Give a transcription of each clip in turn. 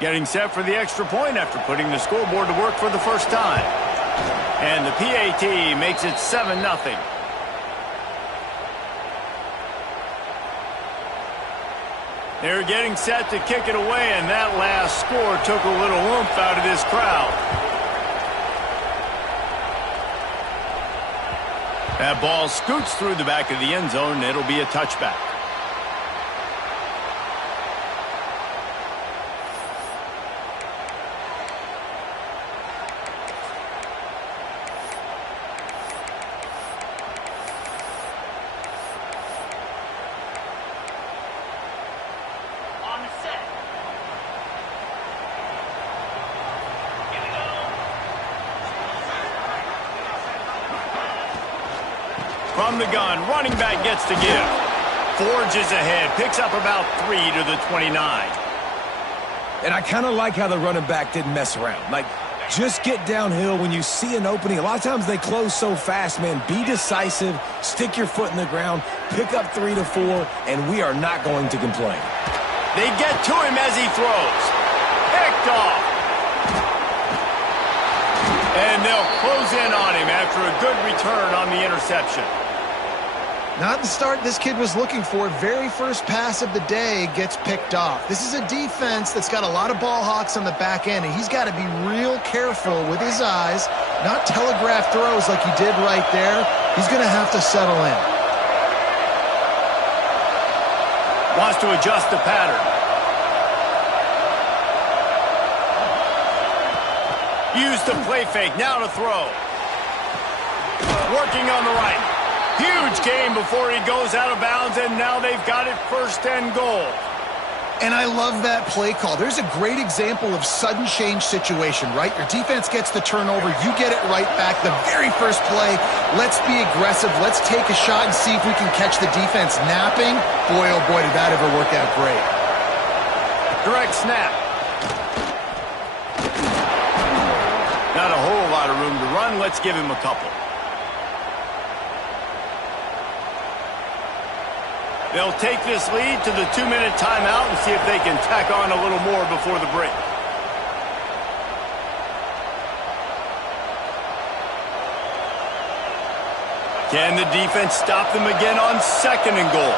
Getting set for the extra point after putting the scoreboard to work for the first time. And the PAT makes it 7-0. They're getting set to kick it away, and that last score took a little oomph out of this crowd. That ball scoots through the back of the end zone, and it'll be a touchback. From the gun, running back gets to give. Forges ahead, picks up about 3 to the 29. And I kind of like how the running back didn't mess around. Like, just get downhill when you see an opening. A lot of times they close so fast, man. Be decisive, stick your foot in the ground, pick up 3 to 4, and we are not going to complain. They get to him as he throws. Picked off. And they'll close in on him after a good return on the interception. Not the start this kid was looking for. Very first pass of the day gets picked off. This is a defense that's got a lot of ball hawks on the back end, and he's got to be real careful with his eyes, not telegraph throws like he did right there. He's going to have to settle in. Wants to adjust the pattern. Use the play fake, now to throw. Working on the right. Huge gain before he goes out of bounds, and now they've got it 1st and goal. And I love that play call. There's a great example of sudden change situation, right? Your defense gets the turnover, you get it right back. The very first play, let's be aggressive, let's take a shot and see if we can catch the defense napping. Boy, oh boy, did that ever work out great. Direct snap. Not a whole lot of room to run. Let's give him a couple. They'll take this lead to the 2-minute timeout and see if they can tack on a little more before the break. Can the defense stop them again on 2nd and goal?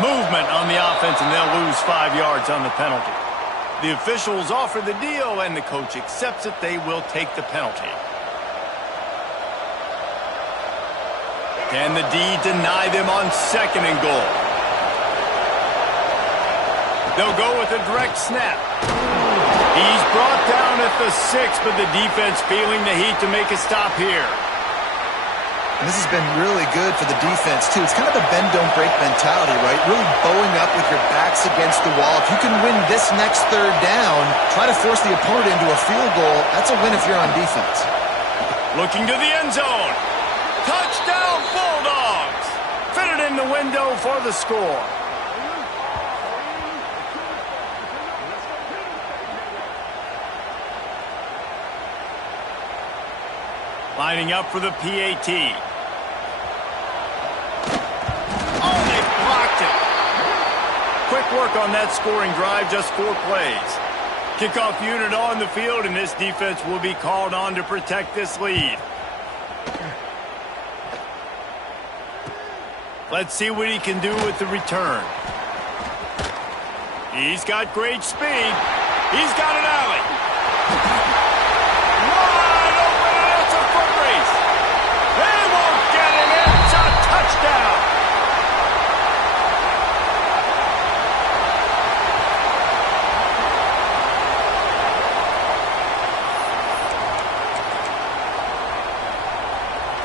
Movement on the offense, and they'll lose 5 yards on the penalty. The officials offer the deal, and the coach accepts it. They will take the penalty. Can the D deny them on 2nd and goal? They'll go with a direct snap. He's brought down at the 6, but the defense feeling the heat to make a stop here. And this has been really good for the defense, too. It's kind of a bend-don't-break mentality, right? Really bowing up with your backs against the wall. If you can win this next 3rd down, try to force the opponent into a field goal. That's a win if you're on defense. Looking to the end zone. Touchdown, Bulldogs! Fitted in the window for the score. Lining up for the PAT. Quick work on that scoring drive, just 4 plays. Kickoff unit on the field, and this defense will be called on to protect this lead. Let's see what he can do with the return. He's got great speed. He's got an alley. Wide open, and it's a foot race. They won't get him. It's a touchdown.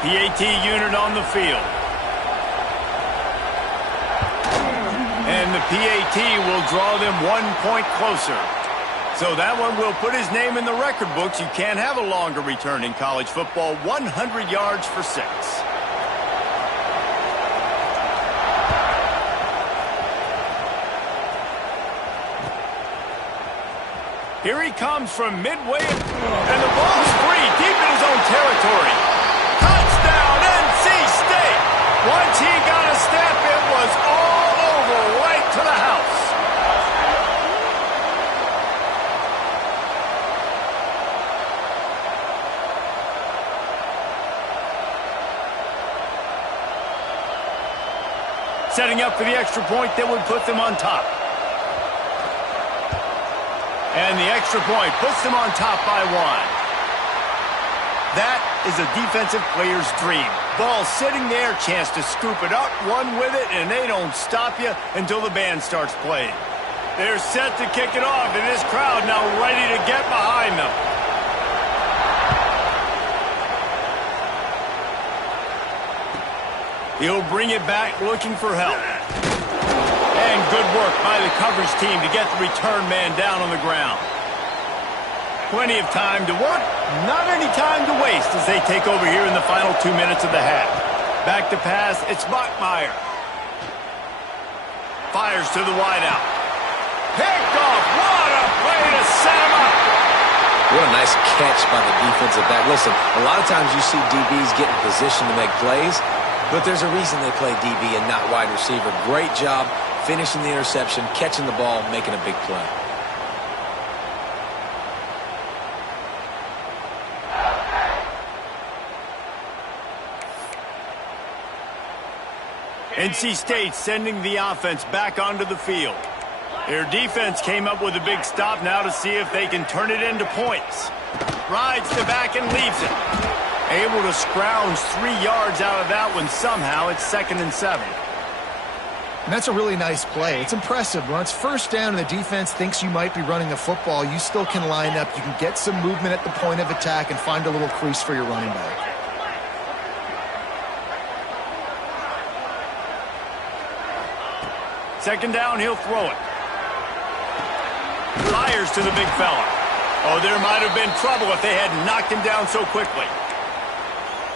PAT unit on the field. And the PAT will draw them 1 point closer. So that one will put his name in the record books. You can't have a longer return in college football. 100 yards for 6. Here he comes from midway, and the ball's free deep in his own territory. Touchdown, NC State! Once he got a step, it was all over, right to the house. Setting up for the extra point that would put them on top. And the extra point puts them on top by 1. That is a defensive player's dream. Ball sitting there, chance to scoop it up, run with it, and they don't stop you until the band starts playing. They're set to kick it off, and this crowd now ready to get behind them. He'll bring it back looking for help. And good work by the coverage team to get the return man down on the ground. Plenty of time to work, not any time to waste as they take over here in the final 2 minutes of the half. Back to pass, it's Bachmeier. Fires to the wideout. Picked off, what a play to set him up. What a nice catch by the defensive back. Listen, a lot of times you see DBs get in position to make plays, but there's a reason they play DB and not wide receiver. Great job finishing the interception, catching the ball, making a big play. NC State sending the offense back onto the field. Their defense came up with a big stop now to see if they can turn it into points. Rides the back and leaves it. Able to scrounge 3 yards out of that one somehow. It's 2nd and 7. And that's a really nice play. It's impressive. When it's first down and the defense thinks you might be running the football, you still can line up. You can get some movement at the point of attack and find a little crease for your running back. Second down, he'll throw it. Fires to the big fella. Oh, there might have been trouble if they had knocked him down so quickly.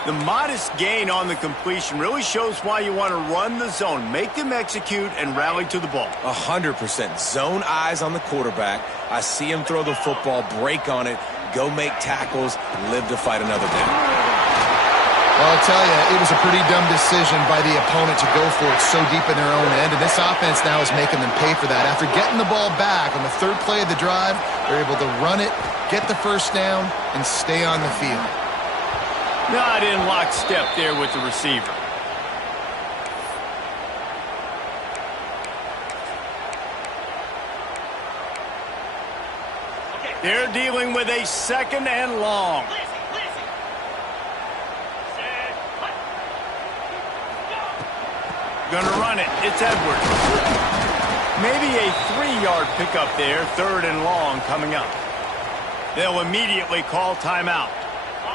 The modest gain on the completion really shows why you want to run the zone. Make them execute and rally to the ball. 100%. Zone eyes on the quarterback. I see him throw the football, break on it, go make tackles, live to fight another down. Well, I'll tell you, it was a pretty dumb decision by the opponent to go for it so deep in their own end, and this offense now is making them pay for that. After getting the ball back on the 3rd play of the drive, they're able to run it, get the first down, and stay on the field. Not in lockstep there with the receiver. They're dealing with a 2nd and long. Gonna run it. It's Edwards. Maybe a 3-yard pickup there. 3rd and long coming up. They'll immediately call timeout.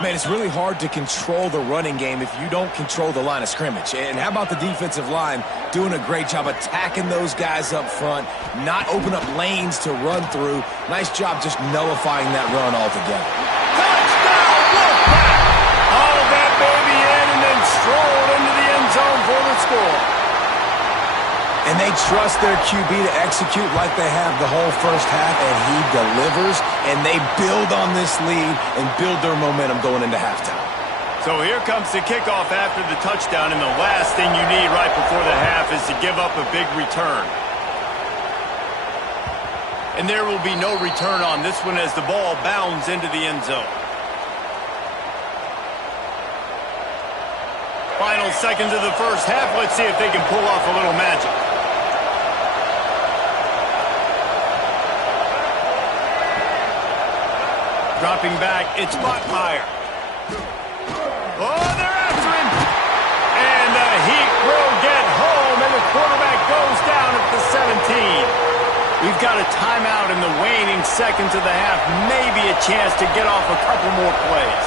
Man, it's really hard to control the running game if you don't control the line of scrimmage. And how about the defensive line doing a great job attacking those guys up front, not open up lanes to run through. Nice job just nullifying that run altogether. Touchdown! Look back! All that baby in and then strolled into the end zone for the score. And they trust their QB to execute like they have the whole first half, and he delivers, and they build on this lead and build their momentum going into halftime. So here comes the kickoff after the touchdown, and the last thing you need right before the half is to give up a big return. And there will be no return on this one as the ball bounds into the end zone. Final seconds of the first half. Let's see if they can pull off a little magic. Dropping back, it's Bachmeier. Oh, they're after him. And the Heat will get home, and the quarterback goes down at the 17. We've got a timeout in the waning seconds of the half. Maybe a chance to get off a couple more plays.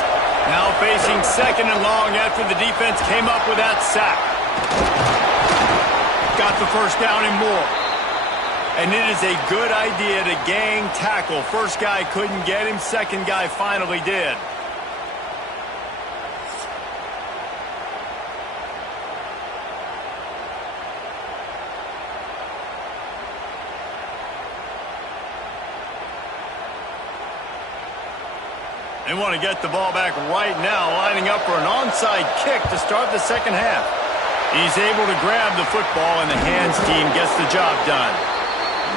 Now facing 2nd and long after the defense came up with that sack. Got the first down and more. And it is a good idea to gang tackle. First guy couldn't get him. Second guy finally did. They want to get the ball back right now, lining up for an onside kick to start the second half. He's able to grab the football, and the hands team gets the job done.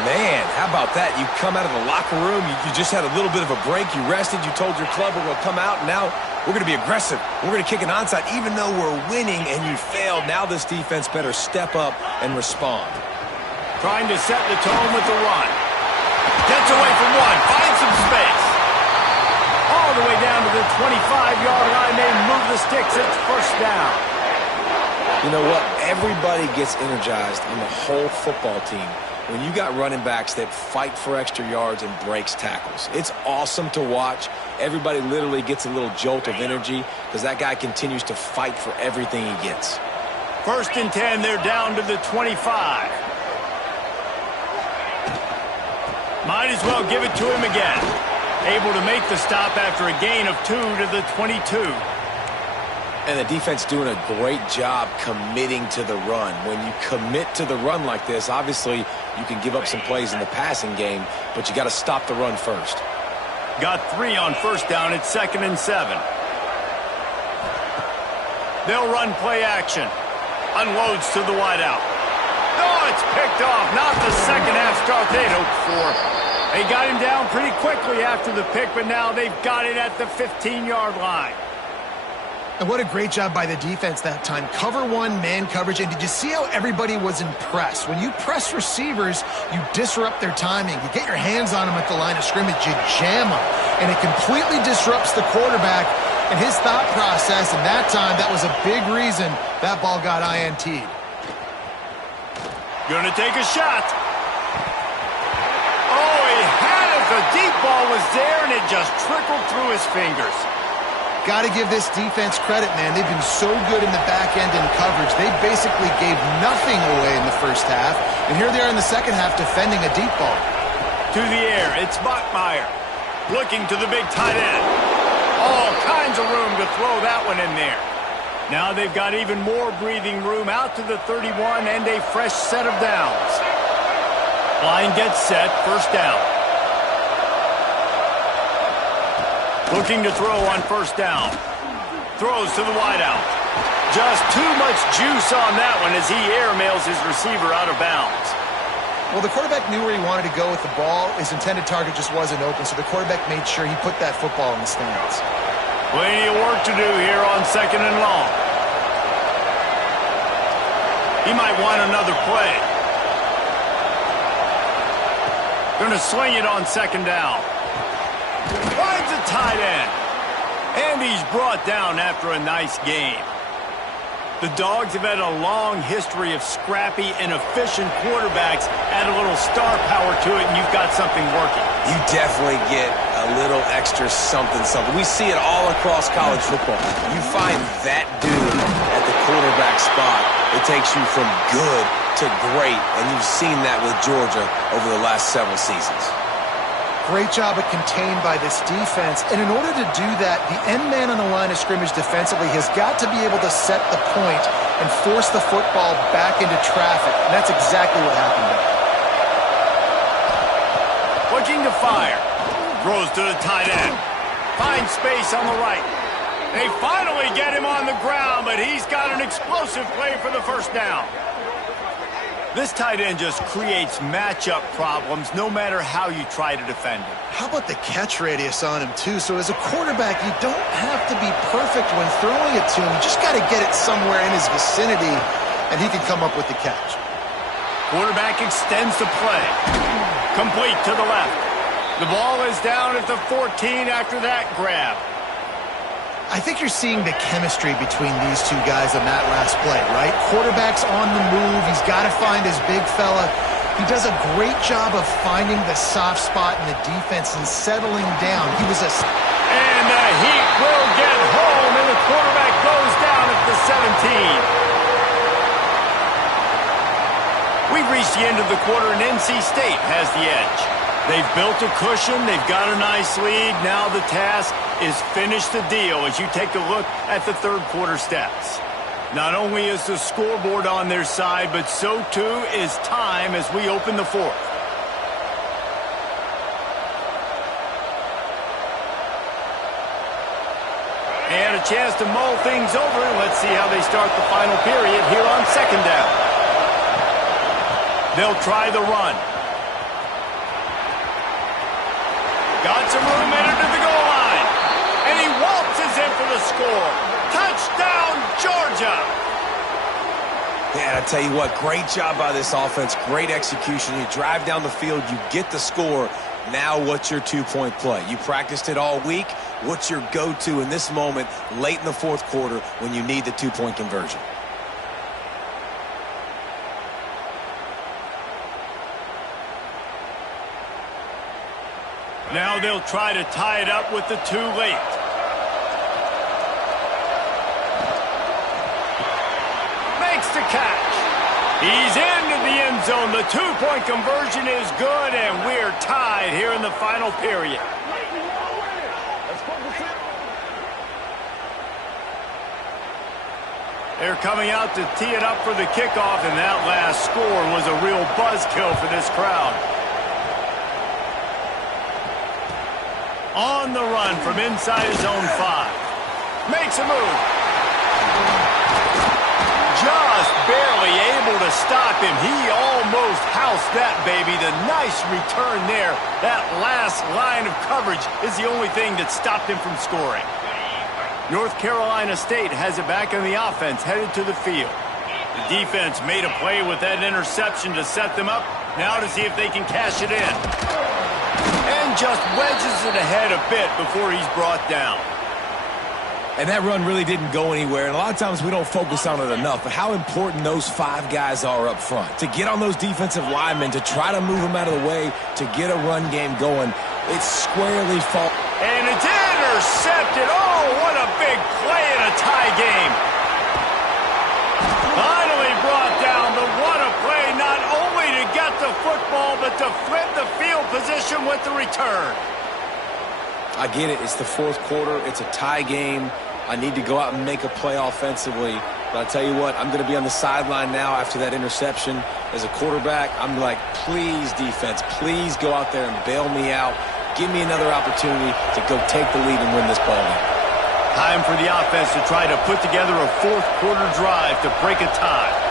Man, how about that? You come out of the locker room, you just had a little bit of a break, you rested, you told your club we're going to come out, and now we're going to be aggressive. We're going to kick an onside, even though we're winning and you failed. Now this defense better step up and respond. Trying to set the tone with the run. Gets away from one, finds some space. All the way down to the 25-yard line. They move the sticks. It's first down. You know what? Everybody gets energized on the whole football team when you got running backs that fight for extra yards and breaks tackles. It's awesome to watch. Everybody literally gets a little jolt of energy because that guy continues to fight for everything he gets. 1st and 10. They're down to the 25. Might as well give it to him again. Able to make the stop after a gain of 2 to the 22. And the defense doing a great job committing to the run. When you commit to the run like this, obviously you can give up some plays in the passing game, but you got to stop the run first. Got 3 on first down. It's 2nd and 7. They'll run play action. Unloads to the wideout. No, it's picked off. Not the second half start they'd hoped for. They got him down pretty quickly after the pick, but now they've got it at the 15-yard line. And what a great job by the defense that time. Cover one, man coverage. And did you see how everybody was impressed? When you press receivers, you disrupt their timing. You get your hands on them at the line of scrimmage. You jam them. And it completely disrupts the quarterback and his thought process. And that time, that was a big reason that ball got INT'd. Gonna take a shot. Oh, he had it. The deep ball was there, and it just trickled through his fingers. Got to give this defense credit, man. They've been so good in the back end in coverage. They basically gave nothing away in the first half, and here they are in the second half defending a deep ball. To the air, it's Bachmeier. Looking to the big tight end. All kinds of room to throw that one in there. Now they've got even more breathing room out to the 31 and a fresh set of downs. Line gets set, first down. Looking to throw on first down. Throws to the wideout. Just too much juice on that one as he airmails his receiver out of bounds. Well, the quarterback knew where he wanted to go with the ball. His intended target just wasn't open, so the quarterback made sure he put that football in the stands. Plenty of work to do here on 2nd and long. He might want another play. Going to sling it on 2nd down. Finds a tight end. And he's brought down after a nice game. The Dogs have had a long history of scrappy and efficient quarterbacks. Add a little star power to it, and you've got something working. You definitely get a little extra something. We see it all across college football. You find that dude at the quarterback spot, it takes you from good to great, and you've seen that with Georgia over the last several seasons. Great job of contained by this defense. And in order to do that, the end man on the line of scrimmage defensively has got to be able to set the point and force the football back into traffic. And that's exactly what happened there. Looking to fire. Throws to the tight end. Finds space on the right. They finally get him on the ground, but he's got an explosive play for the first down. This tight end just creates matchup problems no matter how you try to defend him. How about the catch radius on him, too? So as a quarterback, you don't have to be perfect when throwing it to him. You just got to get it somewhere in his vicinity, and he can come up with the catch. Quarterback extends the play. Complete to the left. The ball is down at the 14 after that grab. I think you're seeing the chemistry between these two guys on that last play, right? Quarterback's on the move. He's got to find his big fella. He does a great job of finding the soft spot in the defense and settling down. He was a... And the Heat will get home, and the quarterback goes down at the 17. We've reached the end of the quarter, and NC State has the edge. They've built a cushion. They've got a nice lead. Now the task is finish the deal as you take a look at the third quarter stats. Not only is the scoreboard on their side, but so too is time as we open the fourth. And a chance to mull things over. Let's see how they start the final period here on second down. They'll try the run. Got some room headed to the goal line. And he waltzes in for the score. Touchdown, Georgia! Man, I tell you what, great job by this offense. Great execution. You drive down the field, you get the score. Now what's your two-point play? You practiced it all week. What's your go-to in this moment late in the fourth quarter when you need the two-point conversion? Now they'll try to tie it up with the too late. Makes the catch. He's into the end zone. The two-point conversion is good, and we're tied here in the final period. They're coming out to tee it up for the kickoff, and that last score was a real buzzkill for this crowd. On the run from inside his own 5. Makes a move. Just barely able to stop him. He almost housed that baby. The nice return there. That last line of coverage is the only thing that stopped him from scoring. North Carolina State has it back in the offense, headed to the field. The defense made a play with that interception to set them up. Now to see if they can cash it in. And just wedges it ahead a bit before he's brought down. And that run really didn't go anywhere. And a lot of times we don't focus on it enough. But how important those 5 guys are up front. To get on those defensive linemen, to try to move them out of the way, to get a run game going. It's squarely fault. And it's intercepted. Oh, what a big play in a tie game. Finally brought down, but what a play, not only to get the football, but to flip the field position with the return. I get it. It's the fourth quarter. It's a tie game. I need to go out and make a play offensively. But I tell you what, I'm going to be on the sideline now after that interception. As a quarterback, I'm like, please, defense, please go out there and bail me out. Give me another opportunity to go take the lead and win this ball game. Time for the offense to try to put together a fourth quarter drive to break a tie.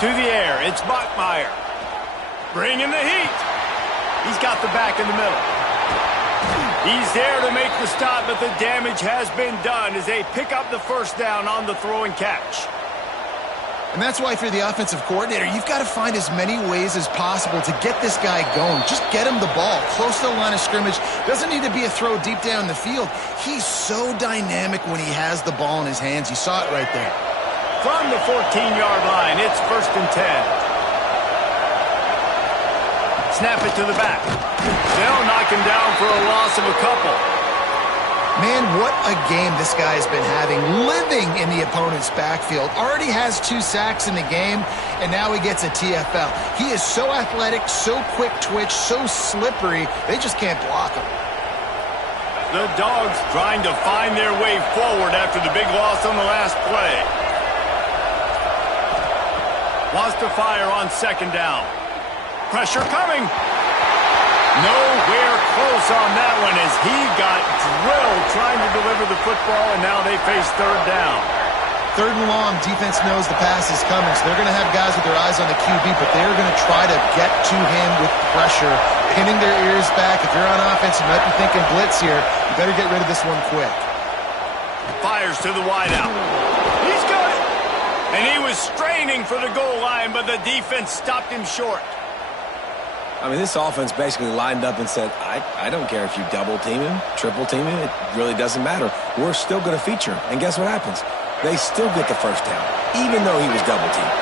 To the air, it's Bachmeier. Bringing the heat. He's got the back in the middle. He's there to make the stop, but the damage has been done as they pick up the first down on the throw and catch. And that's why, if you're the offensive coordinator, you've got to find as many ways as possible to get this guy going. Just get him the ball close to the line of scrimmage. Doesn't need to be a throw deep down the field. He's so dynamic when he has the ball in his hands. You saw it right there. From the 14-yard line, it's 1st and 10. Snap it to the back. They'll knock him down for a loss of a couple. Man, what a game this guy has been having, living in the opponent's backfield. Already has 2 sacks in the game, and now he gets a TFL. He is so athletic, so quick twitch, so slippery, they just can't block him. The Dogs trying to find their way forward after the big loss on the last play. Wants to fire on second down. Pressure coming. Nowhere close on that one as he got drilled trying to deliver the football, and now they face third down. 3rd and long, defense knows the pass is coming, so they're going to have guys with their eyes on the QB, but they're going to try to get to him with pressure, pinning their ears back. If you're on offense, you might be thinking blitz here. You better get rid of this one quick. Fires to the wideout. He's got it. And he was straining for the goal line, but the defense stopped him short. I mean, this offense basically lined up and said, I don't care if you double team him, triple team him. It really doesn't matter. We're still going to feature him. And guess what happens? They still get the first down, even though he was double teamed.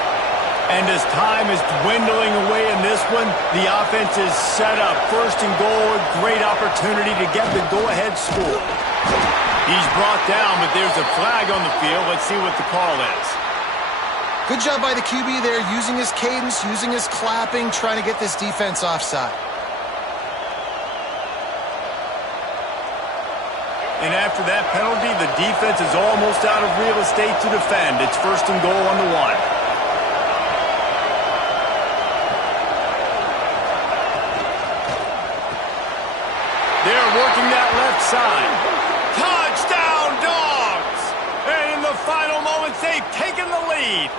And as time is dwindling away in this one, the offense is set up. 1st and goal, a great opportunity to get the go-ahead score. He's brought down, but there's a flag on the field. Let's see what the call is. Good job by the QB there, using his cadence, using his clapping, trying to get this defense offside. And after that penalty, the defense is almost out of real estate to defend. It's 1st and goal on the 1. They're working that left side. Touchdown, Dogs! And in the final moments, they've taken the lead.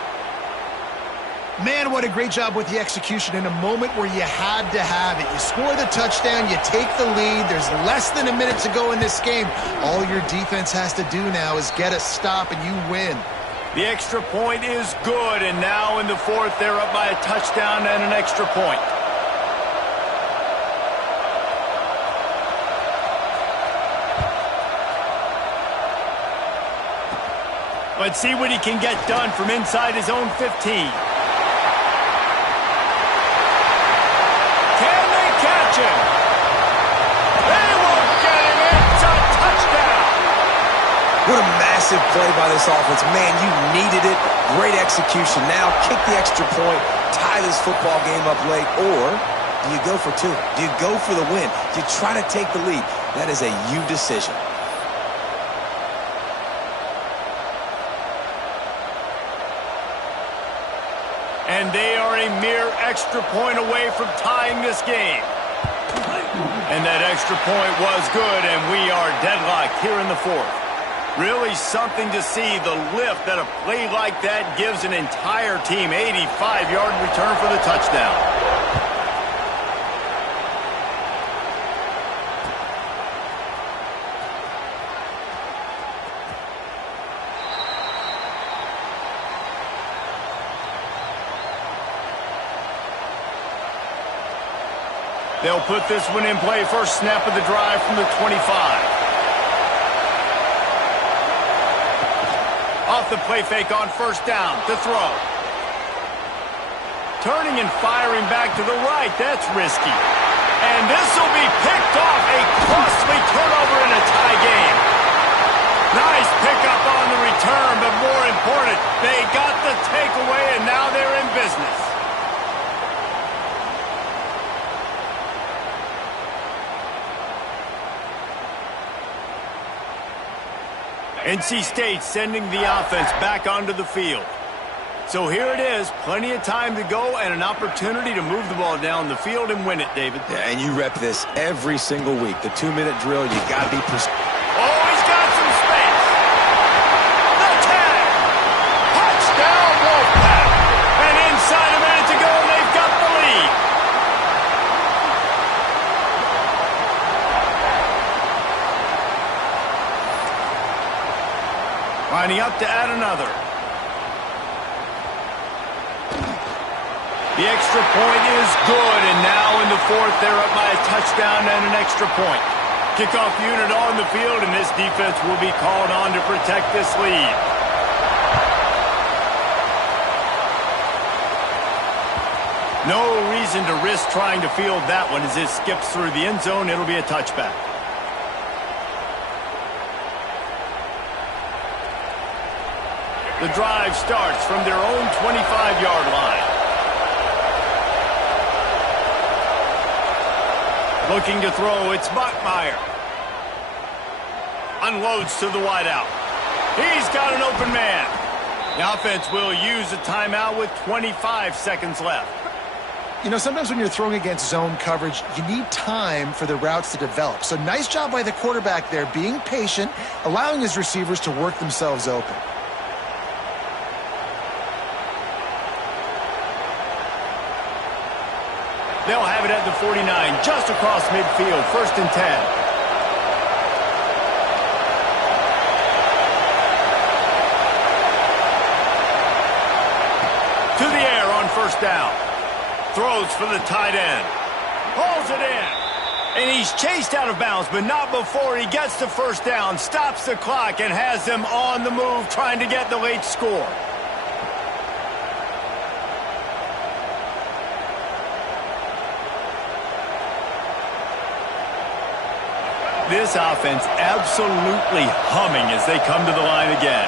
Man, what a great job with the execution in a moment where you had to have it. You score the touchdown, you take the lead. There's less than a minute to go in this game. All your defense has to do now is get a stop, and you win. The extra point is good, and now in the 4th, they're up by a touchdown and an extra point. Let's see what he can get done from inside his own 15. Can they catch him? They won't get him. It's a touchdown. What a massive play by this offense. Man, you needed it. Great execution. Now kick the extra point, tie this football game up late, or do you go for 2? Do you go for the win? Do you try to take the lead? That is a you decision. And they are a mere extra point away from tying this game. And that extra point was good, and we are deadlocked here in the 4th. Really something to see, the lift that a play like that gives an entire team. 85-yard return for the touchdown. They'll put this one in play. First snap of the drive from the 25. Off the play fake on 1st down to throw. Turning and firing back to the right. That's risky. And this will be picked off. A costly turnover in a tie game. Nice pickup on the return, but more important, they got the takeaway, and now they're in business. NC State sending the offense back onto the field. So here it is, plenty of time to go and an opportunity to move the ball down the field and win it, David. Yeah, and you rep this every single week. The 2-minute drill, you got to be precise. Oh, he's got some space. The tag. Touchdown, Wolfpack. And inside a minute to go, they've got the lead. Lining up to add another. The extra point is good, and now in the 4th, they're up by a touchdown and an extra point. Kickoff unit on the field, and this defense will be called on to protect this lead. No reason to risk trying to field that one as it skips through the end zone. It'll be a touchback. The drive starts from their own 25-yard line. Looking to throw, it's Bachmeier. Unloads to the wideout. He's got an open man. The offense will use a timeout with 25 seconds left. You know, sometimes when you're throwing against zone coverage, you need time for the routes to develop. So nice job by the quarterback there, being patient, allowing his receivers to work themselves open. They'll have it at the 49, just across midfield, 1st and 10. To the air on 1st down. Throws for the tight end. Pulls it in. And he's chased out of bounds, but not before he gets the 1st down, stops the clock, and has them on the move trying to get the late score. This offense absolutely humming as they come to the line again.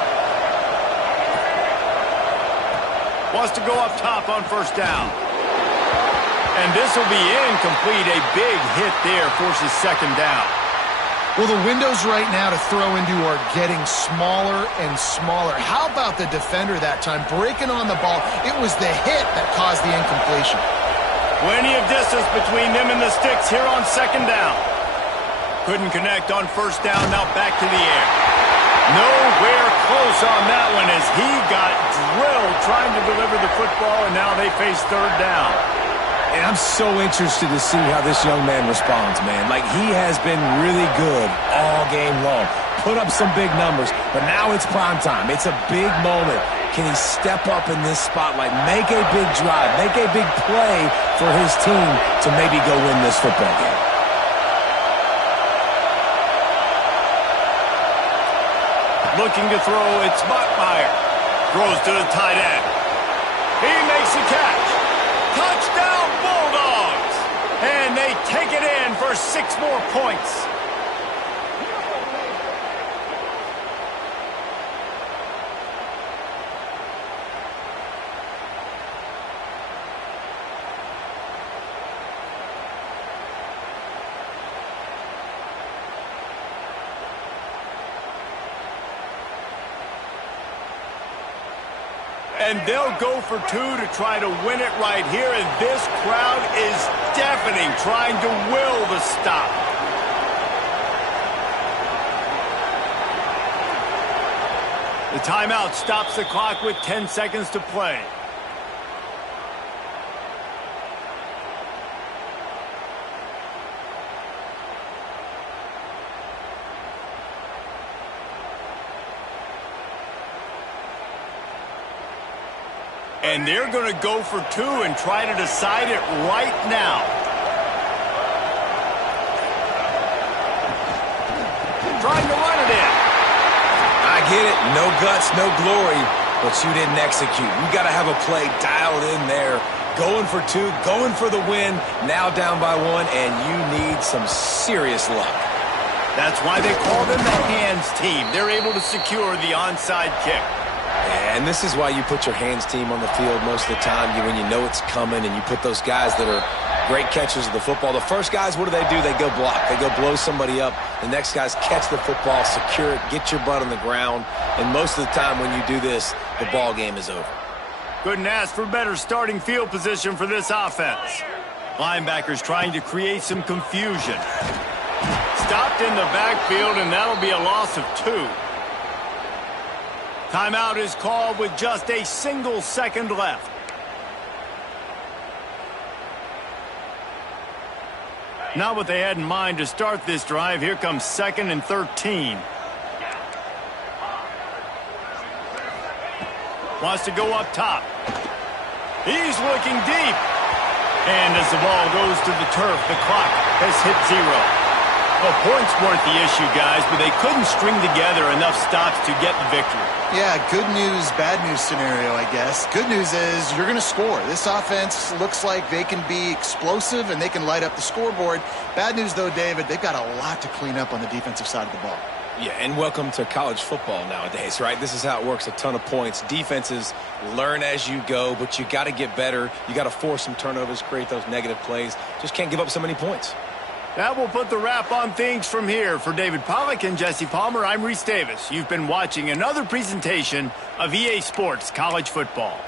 Wants to go up top on 1st down. And this will be incomplete. A big hit there forces 2nd down. Well, the windows right now to throw into are getting smaller and smaller. How about the defender that time breaking on the ball? It was the hit that caused the incompletion. Plenty of distance between them and the sticks here on second down. Couldn't connect on first down, now back to the air. Nowhere close on that one as he got drilled trying to deliver the football, and now they face third down. And I'm so interested to see how this young man responds, man. Like, he has been really good all game long. Put up some big numbers, but now it's prime time. It's a big moment. Can he step up in this spotlight, make a big drive, make a big play for his team to maybe go win this football game? Looking to throw, it's Bachmeier. Throws to the tight end. He makes the catch. Touchdown, Bulldogs! And they take it in for 6 more points. And they'll go for 2 to try to win it right here. And this crowd is deafening, trying to will the stop. The timeout stops the clock with 10 seconds to play. And they're going to go for 2 and try to decide it right now. Trying to run it in. I get it. No guts, no glory, but you didn't execute. You got to have a play dialed in there. Going for 2, going for the win, now down by 1, and you need some serious luck. That's why they call them the hands team. They're able to secure the onside kick. And this is why you put your hands team on the field most of the time, when you know it's coming, and you put those guys that are great catchers of the football. The first guys, what do? They go block. They go blow somebody up. The next guys catch the football, secure it, get your butt on the ground. And most of the time when you do this, the ball game is over. Couldn't ask for better starting field position for this offense. Linebackers trying to create some confusion. Stopped in the backfield, and that'll be a loss of 2. Timeout is called with just a single second left. Not what they had in mind to start this drive. Here comes 2nd and 13. Wants to go up top. He's looking deep. And as the ball goes to the turf, the clock has hit 0. Well, points weren't the issue, guys, but they couldn't string together enough stops to get the victory. Yeah, good news, bad news scenario, I guess. Good news is you're going to score. This offense looks like they can be explosive and they can light up the scoreboard. Bad news, though, David, they've got a lot to clean up on the defensive side of the ball. Yeah, and welcome to college football nowadays, right? This is how it works, a ton of points. Defenses learn as you go, but you got to get better. You got to force some turnovers, create those negative plays. Just can't give up so many points. That will put the wrap on things from here. For David Pollack and Jesse Palmer, I'm Reese Davis. You've been watching another presentation of EA Sports College Football.